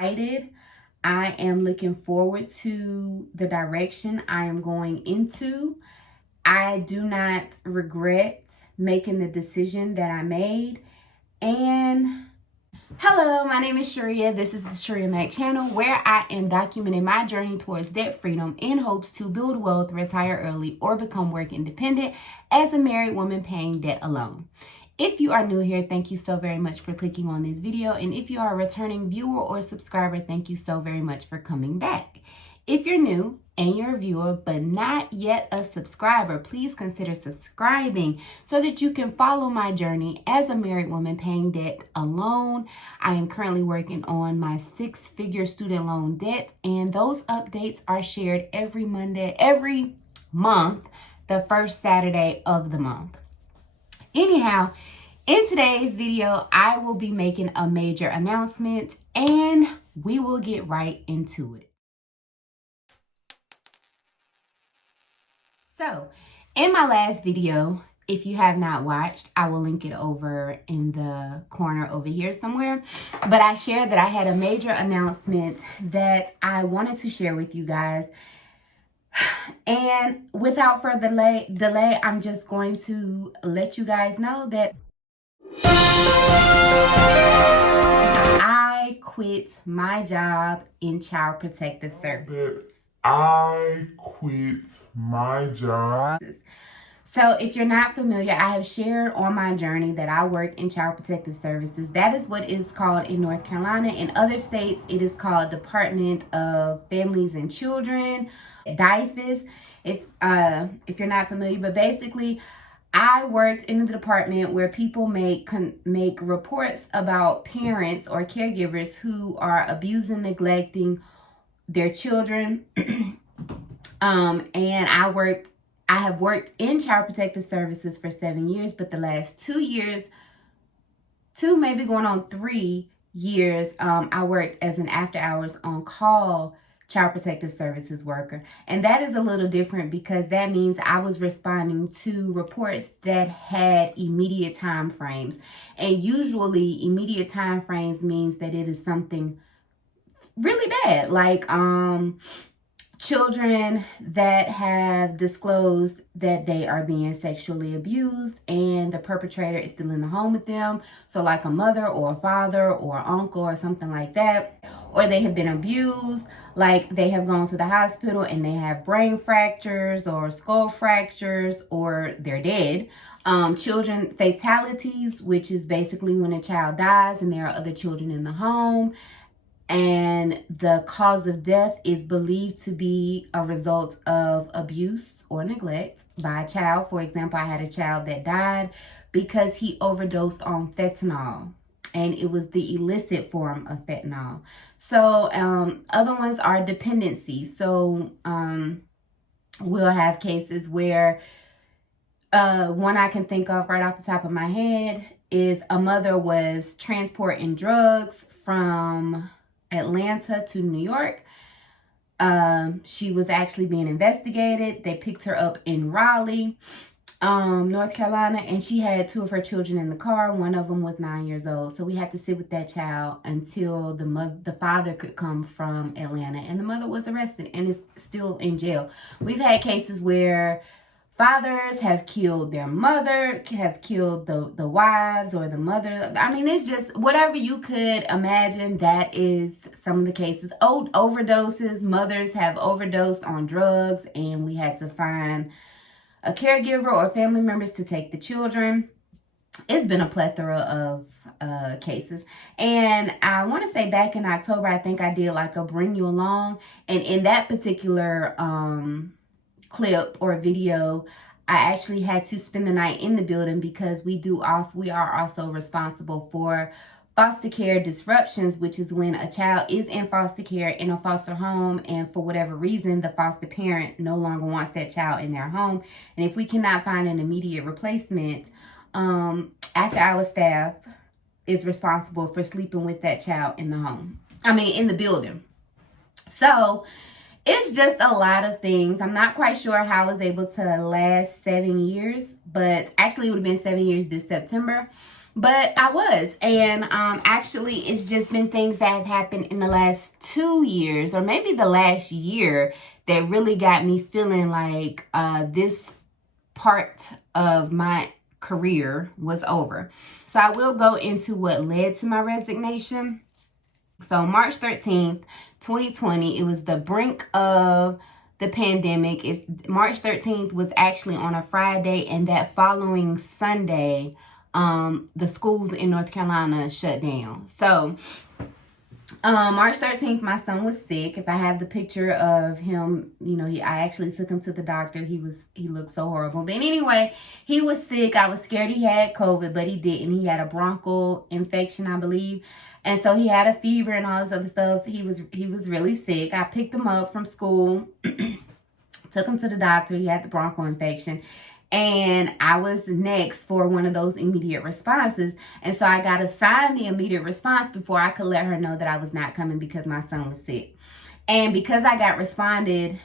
excited. I am looking forward to the direction I am going into. I do not regret making the decision that I made. And hello, my name is Shirria. This is the Shirria Mac channel where I am documenting my journey towards debt freedom in hopes to build wealth, retire early, or become work independent as a married woman paying debt alone. If you are new here, thank you so very much for clicking on this video. And if you are a returning viewer or subscriber, thank you so very much for coming back. If you're new and you're a viewer but not yet a subscriber, please consider subscribing so that you can follow my journey as a married woman paying debt alone. I am currently working on my 6-figure student loan debt, and those updates are shared every month, the first Saturday of the month. Anyhow, in today's video, I will be making a major announcement and we will get right into it. So, in my last video, if you have not watched, I will link it over in the corner over here somewhere. But I shared that I had a major announcement that I wanted to share with you guys. And without further delay, I'm just going to let you guys know that I quit my job in Child Protective Services. So if you're not familiar, I have shared on my journey that I work in Child Protective Services. That is what it's called in North Carolina. In other states, it is called Department of Families and Children, DIFAS, if you're not familiar. But basically, I worked in the department where people make reports about parents or caregivers who are abusing, neglecting their children. And I have worked in Child Protective Services for 7 years, but the last 2 years, maybe going on 3 years, I worked as an after hours on call Child Protective Services worker. And that is a little different because that means I was responding to reports that had immediate time frames. And usually immediate time frames means that it is something really bad, like children that have disclosed that they are being sexually abused and the perpetrator is still in the home with them. So like a mother or a father or uncle or something like that. Or they have been abused, like they have gone to the hospital and they have brain fractures or skull fractures or they're dead. Children fatalities, which is basically when a child dies and there are other children in the home. And the cause of death is believed to be a result of abuse or neglect by a child. For example, I had a child that died because he overdosed on fentanyl, and it was the illicit form of fentanyl. So other ones are dependency. So we'll have cases where one I can think of right off the top of my head is a mother was transporting drugs from Atlanta to New York. She was actually being investigated. They picked her up in Raleigh, North Carolina, and she had 2 of her children in the car. One of them was 9 years old. So we had to sit with that child until the father could come from Atlanta, and the mother was arrested and is still in jail. We've had cases where fathers have killed their mother, have killed the wives or the mother. I mean, it's just whatever you could imagine. That is some of the cases. Overdoses. Mothers have overdosed on drugs and we had to find a caregiver or family members to take the children. It's been a plethora of cases. And I want to say back in October, I think I did like a bring you along. And in that particular clip or video, I actually had to spend the night in the building because we are also responsible for foster care disruptions, which is when a child is in foster care in a foster home and for whatever reason the foster parent no longer wants that child in their home. And if we cannot find an immediate replacement, after our staff is responsible for sleeping with that child in the building. So it's just a lot of things. I'm not quite sure how I was able to last 7 years, but actually it would have been 7 years this September. But I was. And actually, it's just been things that have happened in the last 2 years, or maybe the last year, that really got me feeling like this part of my career was over. So I will go into what led to my resignation. So March 13th, 2020, it was the brink of the pandemic. March 13th was actually on a Friday, and that following Sunday, the schools in North Carolina shut down. So March 13th, my son was sick. If I have the picture of him, I actually took him to the doctor. He looked so horrible. But anyway, he was sick. I was scared he had COVID, but he didn't. He had a bronchial infection, I believe. And so he had a fever and all this other stuff. He was really sick. I picked him up from school, took him to the doctor. He had the bronchial infection. And I was next for one of those immediate responses. And so I got assigned the immediate response before I could let her know that I was not coming because my son was sick. And because I got assigned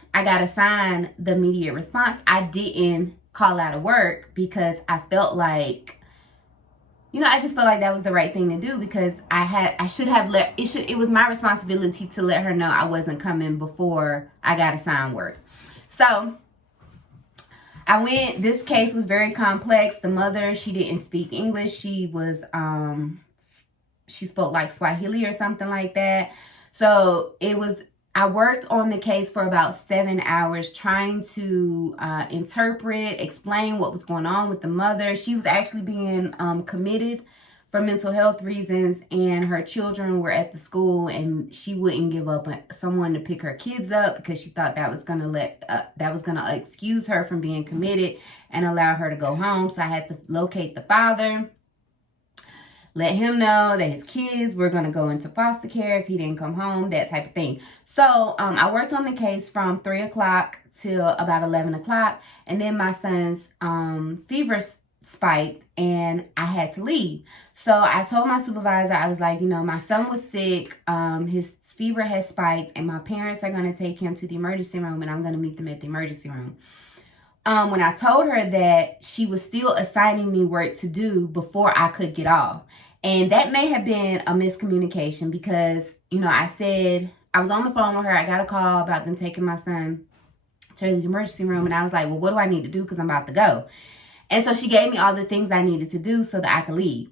the immediate response, I didn't call out of work because I felt like, I just felt like that was the right thing to do, because it was my responsibility to let her know I wasn't coming before I got assigned work. So this case was very complex. The mother, she didn't speak English. She spoke like Swahili or something like that. So I worked on the case for about 7 hours trying to interpret, explain what was going on with the mother. She was actually being committed for mental health reasons, and her children were at the school, and she wouldn't give up someone to pick her kids up because she thought that was gonna excuse her from being committed and allow her to go home. So I had to locate the father, let him know that his kids were gonna go into foster care if he didn't come home, that type of thing. So I worked on the case from 3 o'clock till about 11 o'clock, and then my son's fever spiked and I had to leave. So I told my supervisor, I was like, my son was sick, his fever has spiked, and my parents are going to take him to the emergency room, and I'm going to meet them at the emergency room. When I told her that, she was still assigning me work to do before I could get off. And that may have been a miscommunication because, I said, I was on the phone with her. I got a call about them taking my son to the emergency room, and I was like, well, what do I need to do? Because I'm about to go. And so she gave me all the things I needed to do so that I could leave.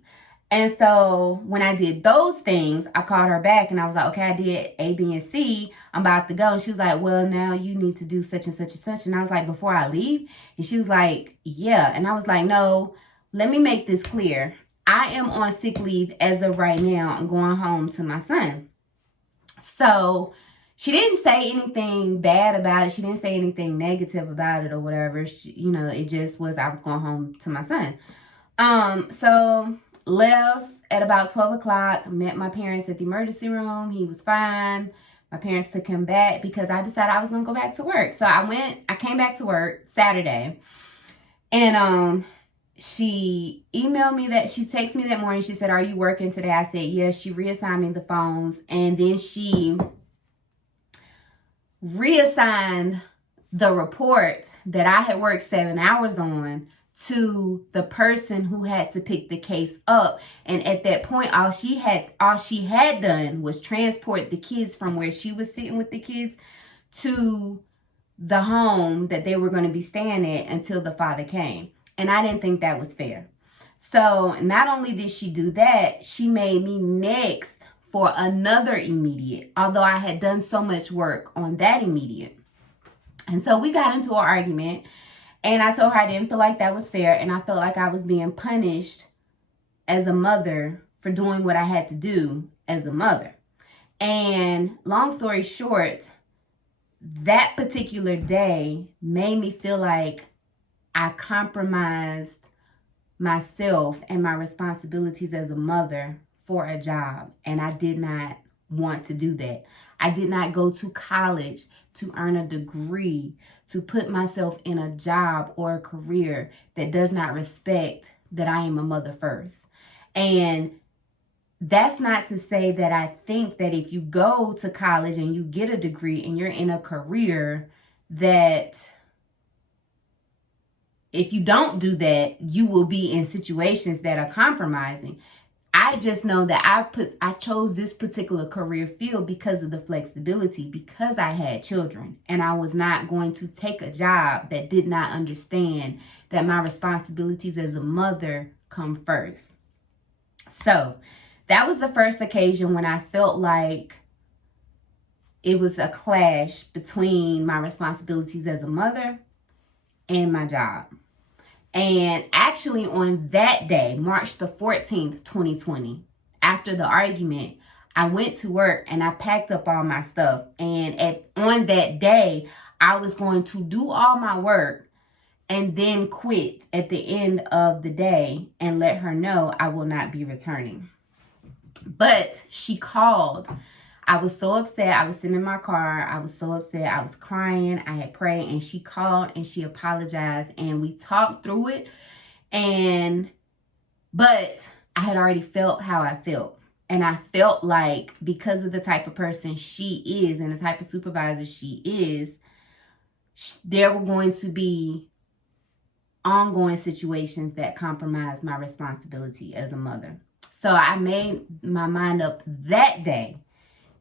And so when I did those things, I called her back and I was like, okay, I did A, B, and C. I'm about to go. And she was like, well, now you need to do such and such and such. And I was like, before I leave? And she was like, yeah. And I was like, no, let me make this clear. I am on sick leave as of right now. I'm going home to my son. So she didn't say anything bad about it. She didn't say anything negative about it or whatever. It just was I was going home to my son. So left at about 12 o'clock, met my parents at the emergency room. He was fine. My parents took him back because I decided I was going to go back to work. So I came back to work Saturday, and she emailed me she texted me that morning. She said, are you working today? I said, yes. She reassigned me the phones, and then she reassigned the report that I had worked 7 hours on to the person who had to pick the case up. And at that point, all she had done was transport the kids from where she was sitting with the kids to the home that they were going to be staying at until the father came. And I didn't think that was fair. So not only did she do that, she made me next for another immediate, although I had done so much work on that immediate. And so we got into an argument, and I told her I didn't feel like that was fair, and I felt like I was being punished as a mother for doing what I had to do as a mother. And long story short, that particular day made me feel like I compromised myself and my responsibilities as a mother for a job, and I did not want to do that. I did not go to college to earn a degree, to put myself in a job or a career that does not respect that I am a mother first. And that's not to say that I think that if you go to college and you get a degree and you're in a career that if you don't do that, you will be in situations that are compromising. I just know that I chose this particular career field because of the flexibility, because I had children, and I was not going to take a job that did not understand that my responsibilities as a mother come first. So that was the first occasion when I felt like it was a clash between my responsibilities as a mother and my job. And actually on that day, March the 14th, 2020, after the argument, I went to work and I packed up all my stuff. And on that day, I was going to do all my work and then quit at the end of the day and let her know I will not be returning. But she called. I was so upset. I was sitting in my car. I was so upset. I was crying. I had prayed, and she called and she apologized, and we talked through it. But I had already felt how I felt. And I felt like because of the type of person she is and the type of supervisor she is, there were going to be ongoing situations that compromise my responsibility as a mother. So I made my mind up that day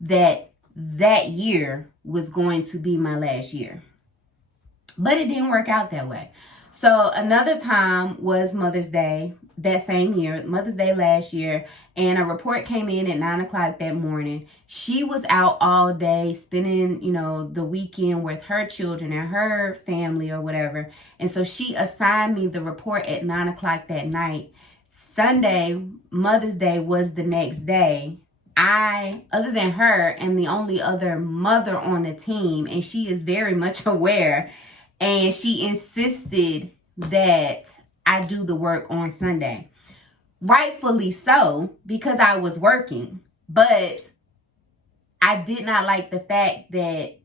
that year was going to be my last year. But it didn't work out that way. So another time was Mother's Day that same year, Mother's Day last year, and a report came in at 9 o'clock that morning. She was out all day spending, the weekend with her children and her family or whatever. And so she assigned me the report at 9 o'clock that night. Sunday, Mother's Day, was the next day. I, other than her, am the only other mother on the team, and she is very much aware. And she insisted that I do the work on Sunday. Rightfully so, because I was working. But I did not like the fact that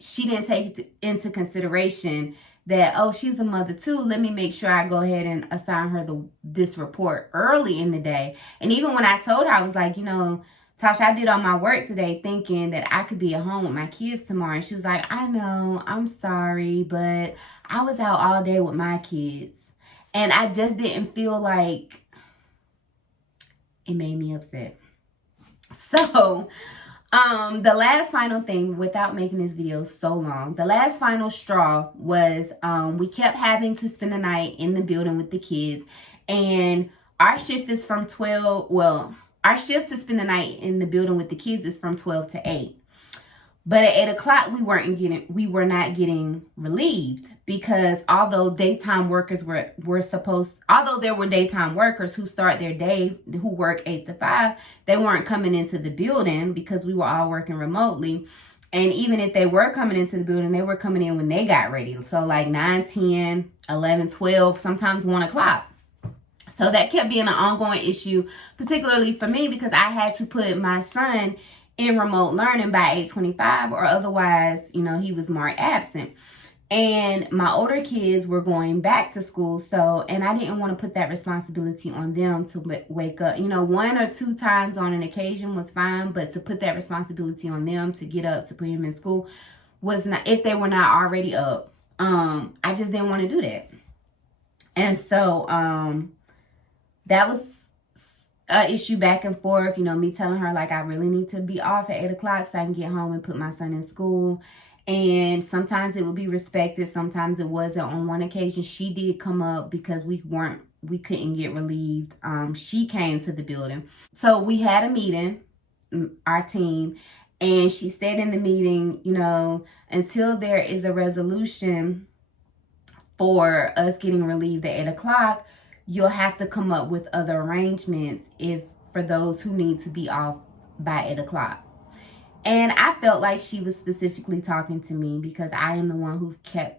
she didn't take into consideration that, oh, she's a mother too. Let me make sure I go ahead and assign her this report early in the day. And even when I told her, I was like, Tasha, I did all my work today thinking that I could be at home with my kids tomorrow. And she was like, I know, I'm sorry, but I was out all day with my kids. And I just didn't feel like it made me upset. So the last final thing, without making this video so long, the last final straw was we kept having to spend the night in the building with the kids. And our shift is from 12, our shift to spend the night in the building with the kids is from 12 to 8. But at 8 o'clock, we were not getting relieved, because although daytime workers although there were daytime workers who start their day, who work 8 to 5, they weren't coming into the building because we were all working remotely. And even if they were coming into the building, they were coming in when they got ready. So like 9, 10, 11, 12, sometimes 1 o'clock. So that kept being an ongoing issue, particularly for me, because I had to put my son in remote learning by 8:25, or otherwise, he was marked absent. And my older kids were going back to school, and I didn't want to put that responsibility on them to wake up. 1 or 2 times on an occasion was fine, but to put that responsibility on them to get up to put him in school was not, if they were not already up. I just didn't want to do that. And so that was an issue back and forth, me telling her like I really need to be off at 8 o'clock so I can get home and put my son in school. And sometimes it would be respected, sometimes it wasn't. On one occasion, she did come up because we couldn't get relieved. She came to the building. So we had a meeting, our team, and she said in the meeting, until there is a resolution for us getting relieved at 8 o'clock, you'll have to come up with other arrangements for those who need to be off by 8 o'clock. And I felt like she was specifically talking to me because I am the one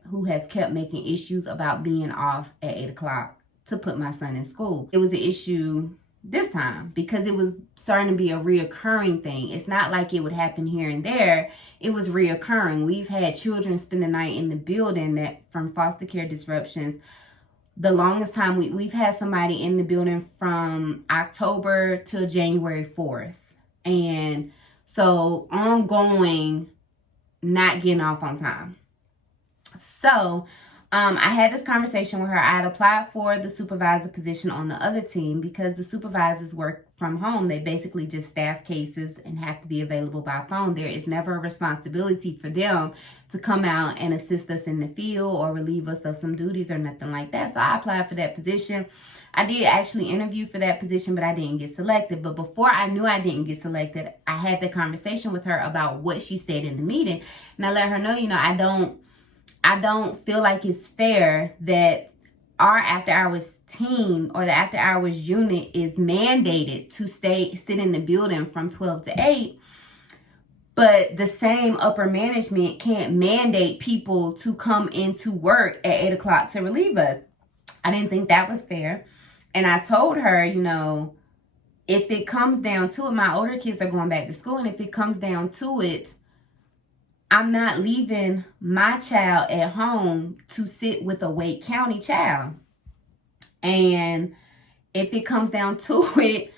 who has kept making issues about being off at 8 o'clock to put my son in school. It was an issue this time because it was starting to be a reoccurring thing. It's not like it would happen here and there. It was reoccurring. We've had children spend the night in the building that from foster care disruptions. The longest time we've had somebody in the building from October till January 4th. And so ongoing, not getting off on time. So I had this conversation with her. I had applied for the supervisor position on the other team because the supervisors work from home. They basically just staff cases and have to be available by phone. There is never a responsibility for them to come out and assist us in the field or relieve us of some duties or nothing like that. So I applied for that position. I did actually interview for that position, but I didn't get selected. But before I knew I didn't get selected, I had the conversation with her about what she said in the meeting. And I let her know, I don't feel like it's fair that our after hours team or the after hours unit is mandated to sit in the building from 12 to 8. But the same upper management can't mandate people to come into work at 8 o'clock to relieve us. I didn't think that was fair. And I told her, if it comes down to it, my older kids are going back to school. And if it comes down to it, I'm not leaving my child at home to sit with a Wake County child. And if it comes down to it,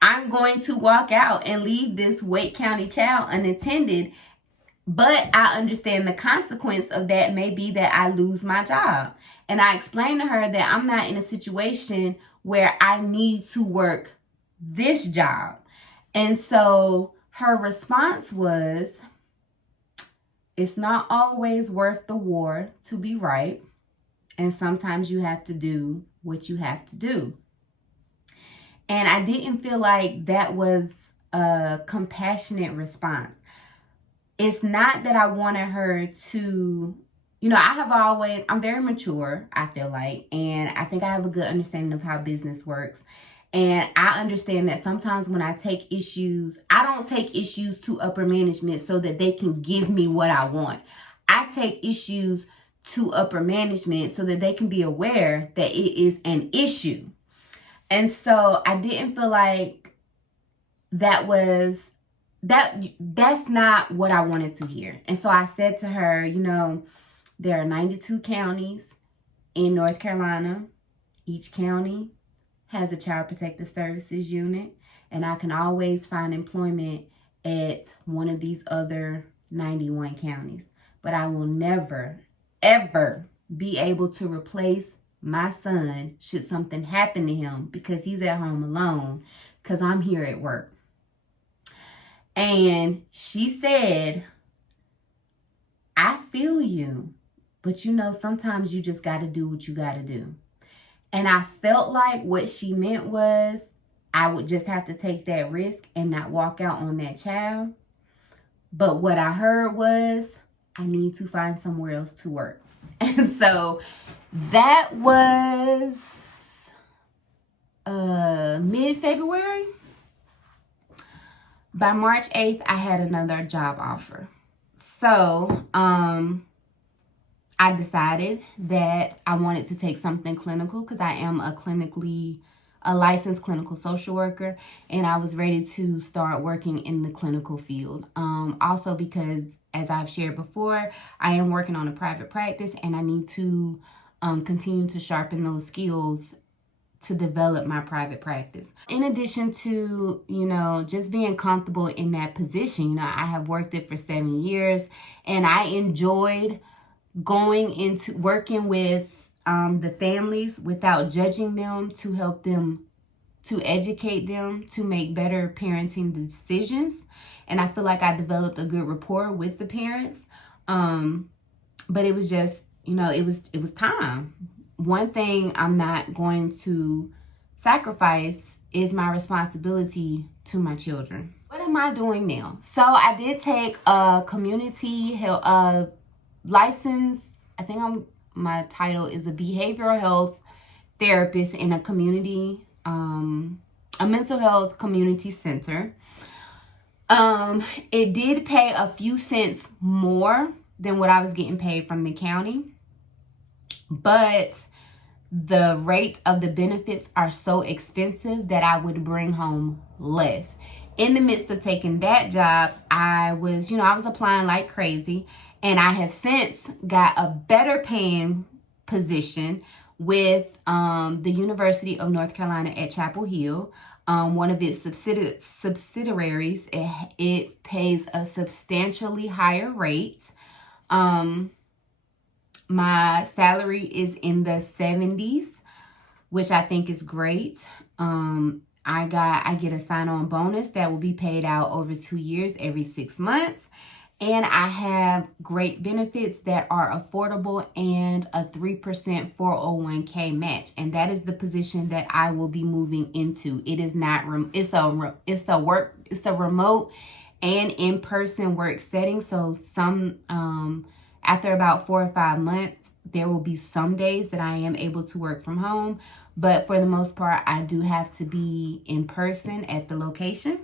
I'm going to walk out and leave this Wake County child unattended. But I understand the consequence of that may be that I lose my job. And I explained to her that I'm not in a situation where I need to work this job. And so her response was, it's not always worth the war to be right. And sometimes you have to do what you have to do. And I didn't feel like that was a compassionate response. It's not that I wanted her to, I'm very mature, I feel like. And I think I have a good understanding of how business works. And I understand that sometimes when I take issues, I don't take issues to upper management so that they can give me what I want. I take issues to upper management so that they can be aware that it is an issue. And so I didn't feel like that's not what I wanted to hear. And so I said to her, there are 92 counties in North Carolina. Each county has a Child Protective Services unit, and I can always find employment at one of these other 91 counties. But I will never, ever be able to replace my son should something happen to him because he's at home alone because I'm here at work. And she said, I feel you, but sometimes you just got to do what you got to do. And I felt like what she meant was I would just have to take that risk and not walk out on that child. But what I heard was I need to find somewhere else to work. And so that was mid-February. By March 8th, I had another job offer. So I decided that I wanted to take something clinical because I am a licensed clinical social worker, and I was ready to start working in the clinical field. Also because, as I've shared before, I am working on a private practice and I need to continue to sharpen those skills to develop my private practice. In addition to, just being comfortable in that position, I have worked it for 7 years and I enjoyed going into working with the families without judging them, to help them, to educate them, to make better parenting decisions. And I feel like I developed a good rapport with the parents. But it was just, it was time. One thing I'm not going to sacrifice is my responsibility to my children. What am I doing now? So I did take a community health license. I think my title is a behavioral health therapist in a community, a mental health community center. It did pay a few cents more than what I was getting paid from the county, but the rate of the benefits are so expensive that I would bring home less. In the midst of taking that job, I was applying like crazy, and I have since got a better paying position with the University of North Carolina at Chapel Hill. One of its subsidiaries, it pays a substantially higher rate. My salary is in the 70s, which I think is great. I get a sign-on bonus that will be paid out over 2 years, every 6 months. And I have great benefits that are affordable and a 3% 401k match. And that is the position that I will be moving into. It is not it's a remote and in-person work setting. So after about 4 or 5 months, there will be some days that I am able to work from home. But for the most part, I do have to be in person at the location.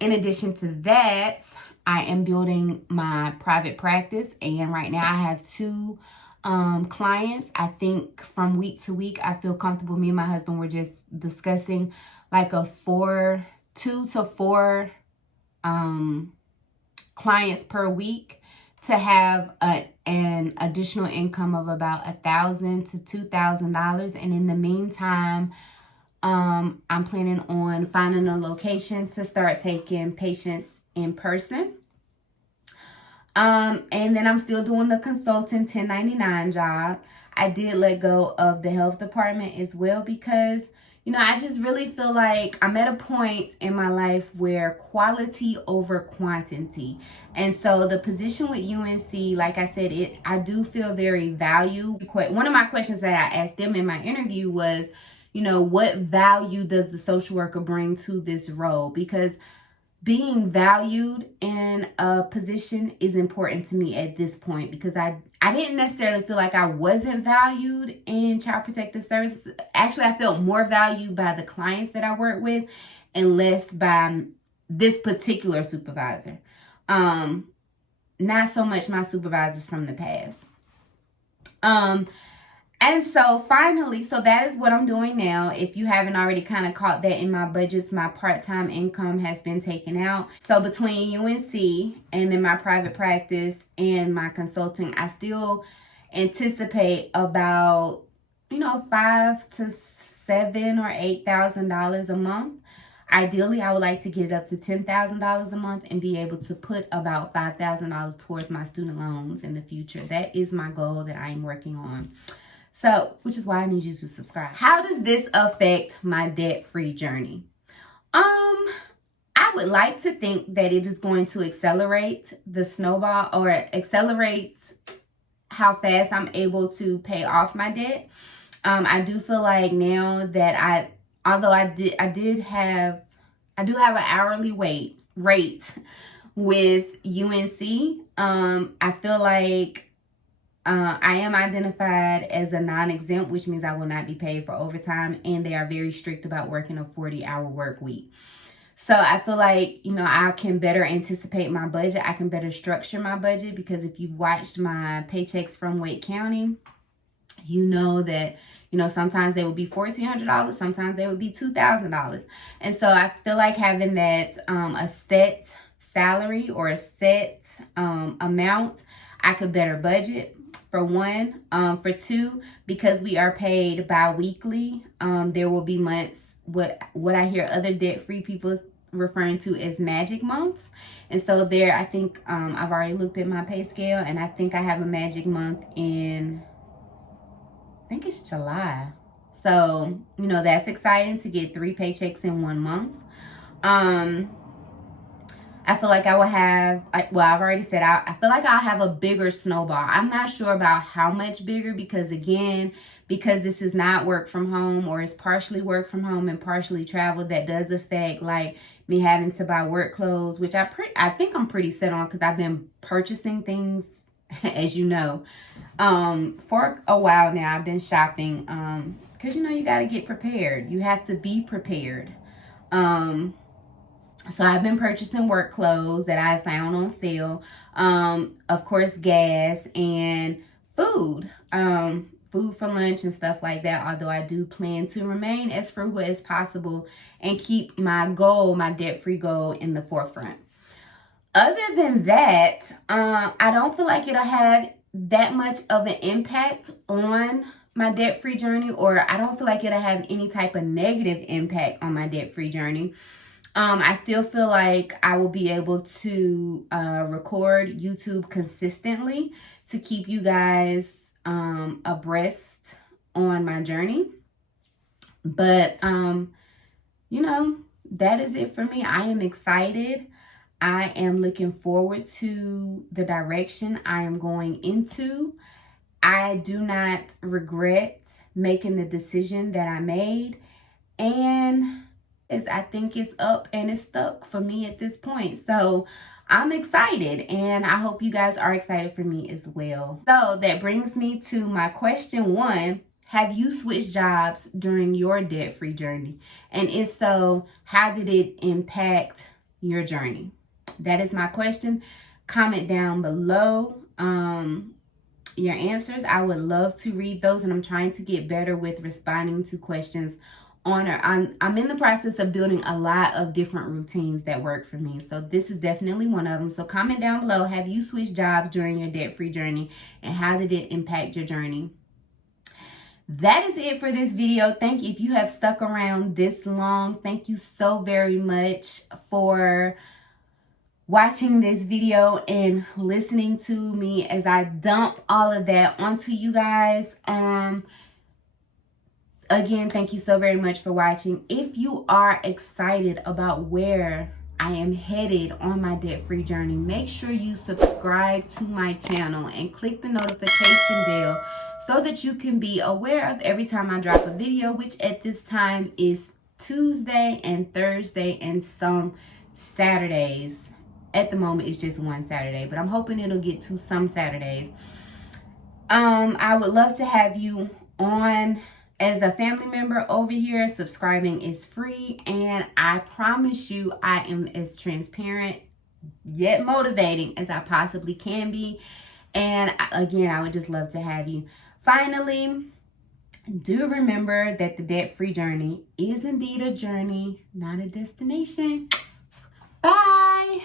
In addition to that, I am building my private practice, and right now I have 2 clients. I think from week to week, I feel comfortable. Me and my husband were just discussing like a 2 to 4 clients per week to have an additional income of about $1,000 to $2,000. And in the meantime, I'm planning on finding a location to start taking patients in person. And then I'm still doing the consulting 1099 job. I did let go of the health department as well because, I just really feel like I'm at a point in my life where quality over quantity. And so the position with UNC, like I said, I do feel very valued. One of my questions that I asked them in my interview was, what value does the social worker bring to this role? Because being valued in a position is important to me at this point, because I didn't necessarily feel like I wasn't valued in Child Protective Services. Actually, I felt more valued by the clients that I work with and less by this particular supervisor. Not so much my supervisors from the past. And so finally, that is what I'm doing now. If you haven't already kind of caught that in my budgets, my part-time income has been taken out. So between UNC and then my private practice and my consulting, I still anticipate about, $5,000 to $7,000 or $8,000 a month. Ideally, I would like to get it up to $10,000 a month and be able to put about $5,000 towards my student loans in the future. That is my goal that I'm working on. So, which is why I need you to subscribe. How does this affect my debt-free journey? I would like to think that it is going to accelerate the snowball, or accelerate how fast I'm able to pay off my debt. I do feel like now that I do have an hourly rate with UNC. I feel like I am identified as a non-exempt, which means I will not be paid for overtime, and they are very strict about working a 40-hour work week. So I feel like, I can better anticipate my budget. I can better structure my budget, because if you've watched my paychecks from Wake County, you know that, sometimes they would be $1,400, sometimes they would be $2,000. And so I feel like having that a set salary or a set amount, I could better budget. For one. For two, because we are paid bi-weekly, there will be months, what I hear other debt-free people referring to as magic months. And so there, I think I've already looked at my pay scale, and I think I have a magic month in, I think it's July. So, that's exciting to get 3 paychecks in 1 month. I feel like I will have, I've already said, I feel like I'll have a bigger snowball. I'm not sure about how much bigger, because this is not work from home, or it's partially work from home and partially travel. That does affect like me having to buy work clothes, which I think I'm pretty set on, because I've been purchasing things, as you know, for a while now. I've been shopping, because you got to get prepared. You have to be prepared. So I've been purchasing work clothes that I found on sale. Of course, gas and food. Food for lunch and stuff like that. Although I do plan to remain as frugal as possible and keep my goal, my debt-free goal, in the forefront. Other than that, I don't feel like it'll have that much of an impact on my debt-free journey, or I don't feel like it'll have any type of negative impact on my debt-free journey. I still feel like I will be able to record YouTube consistently to keep you guys abreast on my journey. But, you know, that is it for me. I am excited. I am looking forward to the direction I am going into. I do not regret making the decision that I made. And I think it's up and it's stuck for me at this point. So I'm excited, and I hope you guys are excited for me as well. So that brings me to my question 1. Have you switched jobs during your debt-free journey? And if so, how did it impact your journey? That is my question. Comment down below your answers. I would love to read those, and I'm trying to get better with responding to questions on her. I'm in the process of building a lot of different routines that work for me. So this is definitely one of them. So comment down below, have you switched jobs during your debt-free journey, and how did it impact your journey? That is it for this video. Thank you. If you have stuck around this long, thank you so very much for watching this video and listening to me as I dump all of that onto you guys. Again, thank you so very much for watching. If you are excited about where I am headed on my debt-free journey, make sure you subscribe to my channel and click the notification bell so that you can be aware of every time I drop a video, which at this time is Tuesday and Thursday and some Saturdays. At the moment, it's just one Saturday, but I'm hoping it'll get to some Saturdays. I would love to have you on as a family member over here. Subscribing is free, and I promise you I am as transparent yet motivating as I possibly can be. And again, I would just love to have you. Finally, do remember that the debt-free journey is indeed a journey, not a destination. Bye.